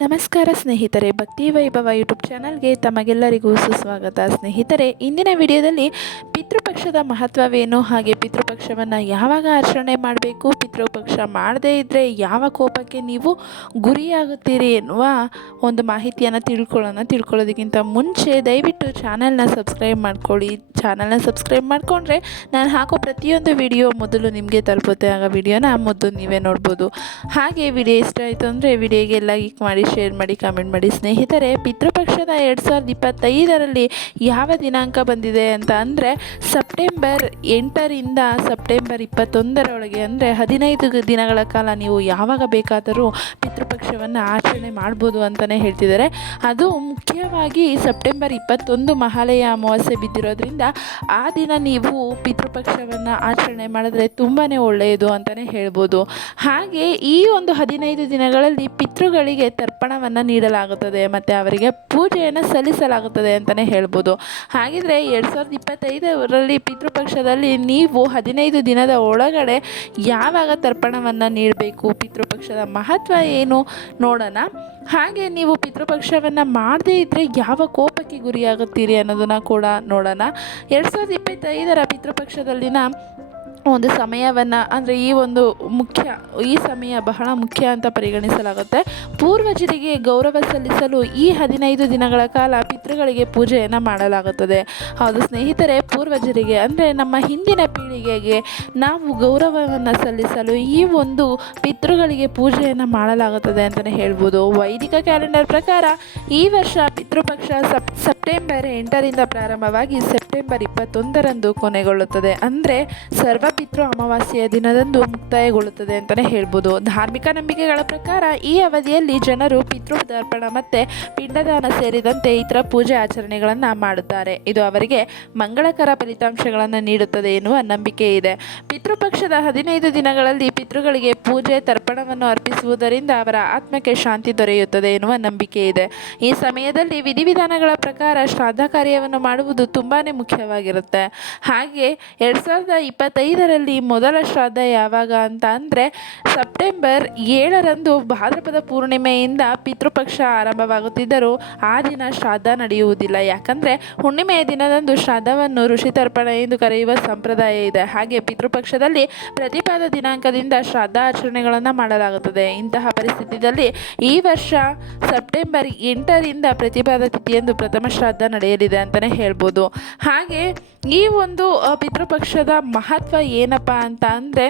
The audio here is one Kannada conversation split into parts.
ನಮಸ್ಕಾರ ಸ್ನೇಹಿತರೆ ಭಕ್ತಿ ವೈಭವ ಯೂಟ್ಯೂಬ್ ಚಾನಲ್ಗೆ ತಮಗೆಲ್ಲರಿಗೂ ಸುಸ್ವಾಗತ. ಸ್ನೇಹಿತರೆ ಇಂದಿನ ವಿಡಿಯೋದಲ್ಲಿ ಪಿತೃಪಕ್ಷದ ಮಹತ್ವವೇನು? ಹಾಗೆ ಪಿತೃಪಕ್ಷವನ್ನು ಯಾವಾಗ ಆಚರಣೆ ಮಾಡಬೇಕು? ಪಿತೃಪಕ್ಷ ಮಾಡದೇ ಇದ್ದರೆ ಯಾವ ಕೋಪಕ್ಕೆ ನೀವು ಗುರಿಯಾಗುತ್ತೀರಿ ಎನ್ನುವ ಒಂದು ಮಾಹಿತಿಯನ್ನು ತಿಳ್ಕೊಳ್ಳೋಣ. ತಿಳ್ಕೊಳ್ಳೋದಕ್ಕಿಂತ ಮುಂಚೆ ದಯವಿಟ್ಟು ಚಾನಲ್ನ ಸಬ್ಸ್ಕ್ರೈಬ್ ಮಾಡ್ಕೊಳ್ಳಿ. ಚಾನಲ್ನ ಸಬ್ಸ್ಕ್ರೈಬ್ ಮಾಡಿಕೊಂಡ್ರೆ ನಾನು ಹಾಕೋ ಪ್ರತಿಯೊಂದು ವಿಡಿಯೋ ಮೊದಲು ನಿಮಗೆ ತಲುಪುತ್ತೆ. ಆಗ ವಿಡಿಯೋನ ಮೊದಲು ನೀವೇ ನೋಡ್ಬೋದು. ಹಾಗೆ ವಿಡಿಯೋ ಇಷ್ಟ ಆಯಿತು ಅಂದರೆ ವಿಡಿಯೋಗೆ ಲೈಕ್ ಮಾಡಿ, ಶೇರ್ ಮಾಡಿ, ಕಮೆಂಟ್ ಮಾಡಿ. ಸ್ನೇಹಿತರೆ, ಪಿತೃಪಕ್ಷದ ಎರಡು ಸಾವಿರದ ಇಪ್ಪತ್ತೈದರಲ್ಲಿ ಯಾವ ದಿನಾಂಕ ಬಂದಿದೆ ಅಂತ ಅಂದರೆ ಸೆಪ್ಟೆಂಬರ್ ಎಂಟರಿಂದ ಸೆಪ್ಟೆಂಬರ್ ಇಪ್ಪತ್ತೊಂದರೊಳಗೆ ಅಂದರೆ ಹದಿನೈದು ದಿನಗಳ ಕಾಲ ನೀವು ಯಾವಾಗ ಬೇಕಾದರೂ ಪಿತೃಪಕ್ಷವನ್ನು ಆಚರಣೆ ಮಾಡ್ಬೋದು ಅಂತಲೇ ಹೇಳ್ತಿದ್ದಾರೆ. ಅದು ಮುಖ್ಯವಾಗಿ ಸೆಪ್ಟೆಂಬರ್ ಇಪ್ಪತ್ತೊಂದು ಮಹಾಲಯ ಅಮಾವಾಸ್ಯೆ ಬಿದ್ದಿರೋದ್ರಿಂದ ಆ ದಿನ ನೀವು ಪಿತೃಪಕ್ಷವನ್ನು ಆಚರಣೆ ಮಾಡಿದ್ರೆ ತುಂಬಾ ಒಳ್ಳೆಯದು ಅಂತಲೇ ಹೇಳ್ಬೋದು. ಹಾಗೆ ಈ ಒಂದು ಹದಿನೈದು ದಿನಗಳಲ್ಲಿ ಪಿತೃಗಳಿಗೆ ತರ್ಪಣವನ್ನು ನೀಡಲಾಗುತ್ತದೆ ಮತ್ತು ಅವರಿಗೆ ಪೂಜೆಯನ್ನು ಸಲ್ಲಿಸಲಾಗುತ್ತದೆ ಅಂತಲೇ ಹೇಳ್ಬೋದು. ಹಾಗಿದ್ರೆ ಎರಡು ಸಾವಿರದ ಇಪ್ಪತ್ತೈದರಲ್ಲಿ ಪಿತೃಪಕ್ಷದಲ್ಲಿ ನೀವು ಹದಿನೈದು ದಿನದ ಒಳಗಡೆ ಯಾವಾಗ ತರ್ಪಣವನ್ನು ನೀಡಬೇಕು? ಪಿತೃಪಕ್ಷದ ಮಹತ್ವ ಏನು? ನೋಡೋಣ. ಹಾಗೆ ನೀವು ಪಿತೃಪಕ್ಷವನ್ನು ಮಾಡದೇ ಇದ್ದರೆ ಯಾವ ಕೋಪಕ್ಕೆ ಗುರಿಯಾಗುತ್ತೀರಿ ಅನ್ನೋದನ್ನು ಕೂಡ ನೋಡೋಣ. ಎರಡು ಸಾವಿರದ ಇಪ್ಪತ್ತೈದರ ಪಿತೃಪಕ್ಷದಲ್ಲಿನ ಒಂದು ಸಮಯವನ್ನು, ಅಂದರೆ ಈ ಒಂದು ಮುಖ್ಯ, ಈ ಸಮಯ ಬಹಳ ಮುಖ್ಯ ಅಂತ ಪರಿಗಣಿಸಲಾಗುತ್ತೆ. ಪೂರ್ವಜರಿಗೆ ಗೌರವ ಸಲ್ಲಿಸಲು ಈ ಹದಿನೈದು ದಿನಗಳ ಕಾಲ ಪಿತೃಗಳಿಗೆ ಪೂಜೆಯನ್ನು ಮಾಡಲಾಗುತ್ತದೆ. ಹೌದು, ಸ್ನೇಹಿತರೆ, ಪೂರ್ವಜರಿಗೆ, ಅಂದರೆ ನಮ್ಮ ಹಿಂದಿನ ಪೀಳಿಗೆಗೆ ನಾವು ಗೌರವವನ್ನು ಸಲ್ಲಿಸಲು ಈ ಒಂದು ಪಿತೃಗಳಿಗೆ ಪೂಜೆಯನ್ನು ಮಾಡಲಾಗುತ್ತದೆ ಅಂತಲೇ ಹೇಳ್ಬೋದು. ವೈದಿಕ ಕ್ಯಾಲೆಂಡರ್ ಪ್ರಕಾರ ಈ ವರ್ಷ ಪಿತೃಪಕ್ಷ ಸಪ್, ಸೆಪ್ಟೆಂಬರ್ ಎಂಟರಿಂದ ಪ್ರಾರಂಭವಾಗಿ ಸೆಪ್ಟೆಂಬರ್ ಇಪ್ಪತ್ತೊಂದರಂದು ಕೊನೆಗೊಳ್ಳುತ್ತದೆ. ಅಂದರೆ ಸರ್ವಪಿತೃ ಅಮಾವಾಸ್ಯೆಯ ದಿನದಂದು ಮುಕ್ತಾಯಗೊಳ್ಳುತ್ತದೆ ಅಂತಲೇ ಹೇಳ್ಬೋದು. ಧಾರ್ಮಿಕ ನಂಬಿಕೆಗಳ ಪ್ರಕಾರ ಈ ಅವಧಿಯಲ್ಲಿ ಜನರು ಪಿತೃದರ್ಪಣ ಮತ್ತು ಪಿಂಡದಾನ ಸೇರಿದಂತೆ ಇತರ ಪೂಜೆ ಆಚರಣೆಗಳನ್ನು ಮಾಡುತ್ತಾರೆ. ಇದು ಅವರಿಗೆ ಮಂಗಳಕರ ಫಲಿತಾಂಶಗಳನ್ನು ನೀಡುತ್ತದೆ ಎನ್ನುವ ನಂಬಿಕೆ ಇದೆ. ಪಿತೃಪಕ್ಷದ ಹದಿನೈದು ದಿನಗಳಲ್ಲಿ ಪಿತೃಗಳಿಗೆ ಪೂಜೆ ತರ್ಪಣವನ್ನು ಅರ್ಪಿಸುವುದರಿಂದ ಅವರ ಆತ್ಮಕ್ಕೆ ಶಾಂತಿ ದೊರೆಯುತ್ತದೆ ಎನ್ನುವ ನಂಬಿಕೆ ಇದೆ. ಈ ಸಮಯದಲ್ಲಿ ವಿಧಿವಿಧಾನಗಳ ಪ್ರಕಾರ ಶ್ರಾದ್ದ ಕಾರ್ಯವನ್ನು ಮಾಡುವುದು ತುಂಬಾ ಮುಖ್ಯವಾಗಿರುತ್ತೆ. ಹಾಗೆ ಎರಡು ಸಾವಿರದ ಇಪ್ಪತ್ತೈದರಲ್ಲಿ ಮೊದಲ ಶ್ರಾದ್ದ ಯಾವಾಗ ಅಂತ ಅಂದರೆ ಸೆಪ್ಟೆಂಬರ್ ಏಳರಂದು ಭಾದ್ರಪದ ಪೂರ್ಣಿಮೆಯಿಂದ ಪಿತೃಪಕ್ಷ ಆರಂಭವಾಗುತ್ತಿದ್ದರೂ ಆ ದಿನ ಶ್ರಾದ್ದ ನಡೆಯುವುದಿಲ್ಲ. ಯಾಕಂದರೆ ಹುಣ್ಣಿಮೆಯ ದಿನದಂದು ಶ್ರಾದ್ದವನ್ನು ಋಷಿ ತರ್ಪಣ ಎಂದು ಕರೆಯುವ ಸಂಪ್ರದಾಯ ಇದೆ. ಹಾಗೆ ಪಿತೃಪಕ್ಷದಲ್ಲಿ ಪ್ರತಿಪಾದ ದಿನಾಂಕದಿಂದ ಶ್ರಾದ್ದ ಆಚರಣೆಗಳನ್ನು ಮಾಡಲಾಗುತ್ತದೆ. ಇಂತಹ ಪರಿಸ್ಥಿತಿಯಲ್ಲಿ ಈ ವರ್ಷ ಸೆಪ್ಟೆಂಬರ್ ಎಂಟರಿಂದ ಪ್ರತಿಪಾದ ತಿಥಿಯಂದು ಪ್ರಥಮ ಶ್ರಾದ್ದ ನಡೆಯಲಿದೆ ಅಂತಲೇ ಹೇಳ್ಬೋದು. ಹಾಗೆ ಈ ಒಂದು ಪಿತೃಪಕ್ಷದ ಮಹತ್ವ ಏನಪ್ಪ ಅಂತ ಅಂದರೆ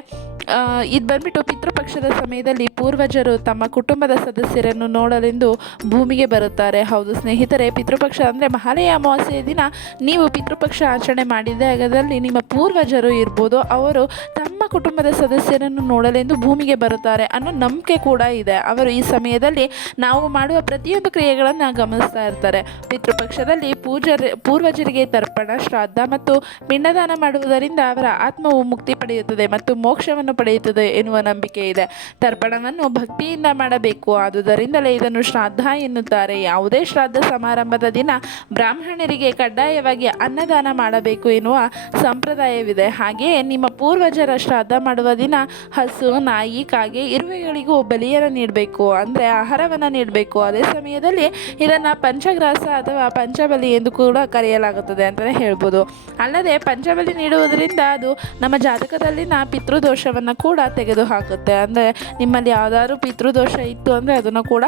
ಇದು ಬಂದ್ಬಿಟ್ಟು ಪಿತೃಪಕ್ಷದ ಸಮಯದಲ್ಲಿ ಪೂರ್ವಜರು ತಮ್ಮ ಕುಟುಂಬದ ಸದಸ್ಯರನ್ನು ನೋಡಲೆಂದು ಭೂಮಿಗೆ ಬರುತ್ತಾರೆ. ಹೌದು ಸ್ನೇಹಿತರೆ, ಪಿತೃಪಕ್ಷ ಅಂದರೆ ಮಹಾಲಯ ಅಮಾವಾಸ್ಯೆಯ ದಿನ. ನೀವು ಪಿತೃಪಕ್ಷ ಆಚರಣೆ ಮಾಡಿದಾಗದಲ್ಲಿ ನಿಮ್ಮ ಪೂರ್ವಜರು ಇರ್ಬೋದು. ಅವರು ತಮ್ಮ ಕುಟುಂಬದ ಸದಸ್ಯರನ್ನು ನೋಡಲೆಂದು ಭೂಮಿಗೆ ಬರುತ್ತಾರೆ ಅನ್ನೋ ನಂಬಿಕೆ ಕೂಡ ಇದೆ. ಅವರು ಈ ಸಮಯದಲ್ಲಿ ನಾವು ಮಾಡುವ ಪ್ರತಿಯೊಂದು ಕ್ರಿಯೆಗಳನ್ನು ಗಮನಿಸ್ತಾ ಇರ್ತಾರೆ. ಪಿತೃಪಕ್ಷದಲ್ಲಿ ಪೂಜರ, ಪೂರ್ವಜರಿಗೆ ತರ್ಪಣ, ಶ್ರಾದ್ದ ಮತ್ತು ಪಿಂಡದಾನ ಮಾಡುವುದರಿಂದ ಅವರ ಆತ್ಮವು ಮುಕ್ತಿ ಪಡೆಯುತ್ತದೆ ಮತ್ತು ಮೋಕ್ಷವನ್ನು ಪಡೆಯುತ್ತದೆ ಎನ್ನುವ ನಂಬಿಕೆ ಇದೆ. ತರ್ಪಣವನ್ನು ಭಕ್ತಿಯಿಂದ ಮಾಡಬೇಕು. ಆದುದರಿಂದಲೇ ಇದನ್ನು ಶ್ರಾದ್ದ ಎನ್ನುತ್ತಾರೆ. ಯಾವುದೇ ಶ್ರಾದ್ದ ಸಮಾರಂಭದ ದಿನ ಬ್ರಾಹ್ಮಣರಿಗೆ ಕಡ್ಡಾಯವಾಗಿ ಅನ್ನದಾನ ಮಾಡಬೇಕು ಎನ್ನುವ ಸಂಪ್ರದಾಯವಿದೆ. ಹಾಗೆಯೇ ನಿಮ್ಮ ಪೂರ್ವಜರ ಶ್ರಾದ್ದ ಮಾಡುವ ದಿನ ಹಸು, ನಾಯಿ, ಕಾಗೆ ಇರುವೆಗಳಿಗೂ ಬಲಿಯನ್ನು ನೀಡಬೇಕು. ಅಂದರೆ ಆಹಾರವನ್ನು ನೀಡಬೇಕು. ಅದೇ ಸಮಯದಲ್ಲಿ ಇದನ್ನು ಪಂಚಗ್ರಾಸ ಅಥವಾ ಪಂಚಬಲಿ ಎಂದು ಕೂಡ ಕರೆಯಲಾಗುತ್ತದೆ ಅಂತಲೇ ಹೇಳ್ಬೋದು. ಅಲ್ಲದೆ ಪಂಚಬಲಿ ನೀಡುವುದರಿಂದ ಅದು ನಮ್ಮ ಜಾತಕದಲ್ಲಿನ ಪಿತೃದೋಷವನ್ನು ಕೂಡ ತೆಗೆದುಹಾಕುತ್ತೆ. ಅಂದರೆ ನಿಮ್ಮಲ್ಲಿ ಯಾವುದಾದ್ರು ಪಿತೃದೋಷ ಇತ್ತು ಅಂದರೆ ಅದನ್ನು ಕೂಡ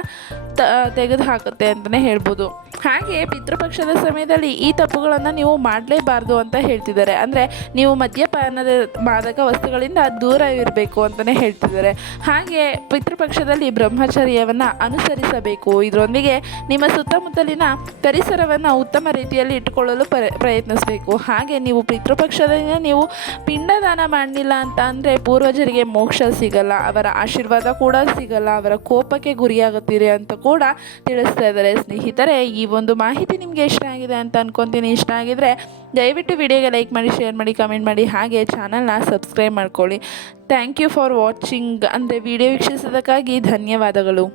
ತ ತೆಗೆದು ಹಾಕುತ್ತೆ ಅಂತಲೇ ಹೇಳ್ಬೋದು. ಹಾಗೆ ಪಿತೃಪಕ್ಷದ ಸಮಯದಲ್ಲಿ ಈ ತಪ್ಪುಗಳನ್ನು ನೀವು ಮಾಡಲೇಬಾರ್ದು ಅಂತ ಹೇಳ್ತಿದ್ದಾರೆ. ಅಂದರೆ ನೀವು ಮದ್ಯಪಾನದ ಮಾದಕ ವಸ್ತುಗಳಿಂದ ದೂರ ಇರಬೇಕು ಅಂತಲೇ ಹೇಳ್ತಿದ್ದಾರೆ. ಹಾಗೆ ಪಿತೃಪಕ್ಷದಲ್ಲಿ ಬ್ರಹ್ಮಚರ್ಯವನ್ನು ಅನುಸರಿಸಬೇಕು. ಇದರೊಂದಿಗೆ ನಿಮ್ಮ ಸುತ್ತಮುತ್ತಲಿನ ಪರಿಸರವನ್ನು ಉತ್ತಮ ರೀತಿಯಲ್ಲಿ ಇಟ್ಟುಕೊಳ್ಳಲು ಪ್ರ, ಪ್ರಯತ್ನಿಸಬೇಕು. ಹಾಗೆ ನೀವು ಪಿತೃಪಕ್ಷದಿಂದ ನೀವು ಪಿಂಡದಾನ ಮಾಡಲಿಲ್ಲ ಅಂತ ಅಂದರೆ ಪೂರ್ವಜರಿಗೆ ಮೋಕ್ಷ ಸಿಗಲ್ಲ, ಅವರ ಆಶೀರ್ವಾದ ಕೂಡ ಸಿಗಲ್ಲ, ಅವರ ಕೋಪಕ್ಕೆ ಗುರಿಯಾಗುತ್ತೀರಿ ಅಂತ ಕೂಡ ತಿಳಿಸ್ತಾ ಇದ್ದಾರೆ. ಸ್ನೇಹಿತರೆ, ಈ ಒಂದು ಮಾಹಿತಿ ನಿಮಗೆ ಇಷ್ಟ ಆಗಿದೆ ಅಂತ ಅನ್ಕೊತೀನಿ. ಇಷ್ಟ ಆಗಿದ್ರೆ ದಯವಿಟ್ಟು ವಿಡಿಯೋಗೆ ಲೈಕ್ ಮಾಡಿ, ಶೇರ್ ಮಾಡಿ, ಕಮೆಂಟ್ ಮಾಡಿ. ಹಾಗೆ ಚಾನಲ್ನ ಸಬ್ಸ್ಕ್ರೈಬ್ ಮಾಡ್ಕೊಳ್ಳಿ. Thank you for watching. ಅಂದರೆ ವಿಡಿಯೋ ವೀಕ್ಷಿಸೋದಕ್ಕಾಗಿ ಧನ್ಯವಾದಗಳು.